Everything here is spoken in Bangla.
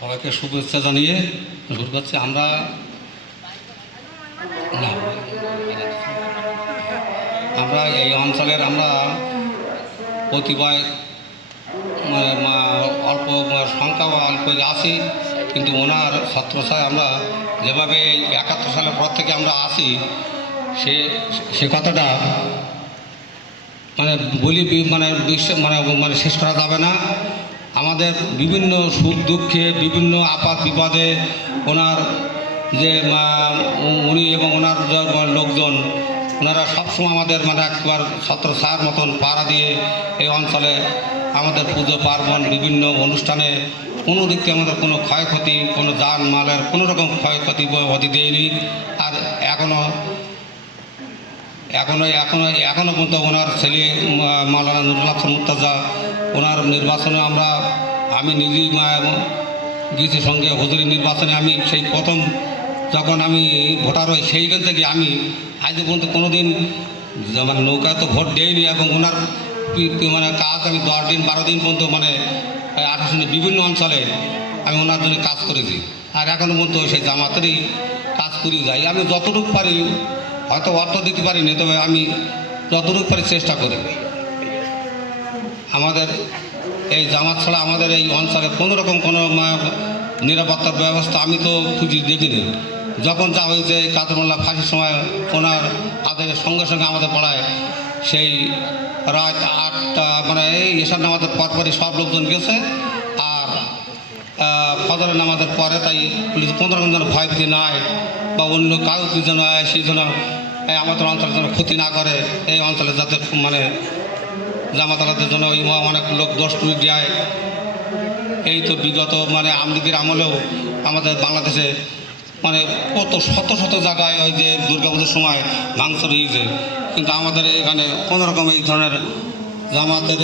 সবাইকে শুভেচ্ছা জানিয়ে শুরু করছি। আমরা না, আমরা এই অঞ্চলের আমরা কতিপয় অল্প সংখ্যা বা অল্প আছি, কিন্তু ওনার ছত্রছায় আমরা যেভাবে 71 সালের পর থেকে আমরা আছি, সে কথাটা মানে বলি মানে শেষ করা যাবে না। আমাদের বিভিন্ন সুখ দুঃখে, বিভিন্ন আপাত বিপদে ওনার যে উনি এবং ওনার লোকজন, ওনারা সবসময় আমাদের মানে একবার ছত্রছায়ার মতন পাড়া দিয়ে এই অঞ্চলে আমাদের পুজো পার্বণ বিভিন্ন অনুষ্ঠানে কোনো দিক থেকে আমাদের কোনো ক্ষয়ক্ষতি, কোনো যান মালের কোনো রকম ক্ষয়ক্ষতি হতে দেয়নি। আর এখনও পর্যন্ত ওনার ছেলে মাওলানা নুরুল হাসান মুর্তজা, ওনার নির্বাচনে আমি নিজেই গিয়েছি সঙ্গে হুজুরি নির্বাচনে। আমি সেই প্রথম যখন আমি ভোটার হই সেইখান থেকে আমি আজ পর্যন্ত কোনো দিন মানে নৌকায় তো ভোট দেয়নি, এবং ওনার মানে কাজ আমি 10 দিন 12 দিন পর্যন্ত মানে 28 দিনে বিভিন্ন অঞ্চলে আমি ওনার জন্য কাজ করেছি। আর এখনও পর্যন্ত সেই জামাতেরই কাজ করে যাই। আমি যতটুকু পারি, হয়তো অর্থ দিতে পারিনি, তবে আমি যতটুকু পারি চেষ্টা করি। আমাদের এই জামাত ছাড়া আমাদের এই অঞ্চলে কোনো রকম কোনো নিরাপত্তার ব্যবস্থা আমি তো খুঁজি দেখিনি। যখন যা হয়েছে কাদের মোল্লা ফাঁসির সময় ওনার আদেশের সঙ্গে সঙ্গে আমাদের পড়ায় সেই রাত 8টা মানে এই এসার নামাজের পরপরই সব লোকজন গেছে। আর ফজরের নামাজের পরে তাই পুলিশ 15 জন ভয় পেতে নাই বা অন্য কাউকে যেন সেই জন্য আমাদের অঞ্চলের যেন ক্ষতি না করে, এই অঞ্চলে যাতে মানে জামাতালাদের জন্য ওই অনেক লোক দোষ টুই দেয়। এই তো বিগত মানে আমলিগের আমলেও আমাদের বাংলাদেশে মানে কত শত শত জায়গায় ওই যে দুর্গাপুজোর সময় ভাঙচুর হয়েছে, কিন্তু আমাদের এখানে কোনোরকম এই ধরনের জামাতের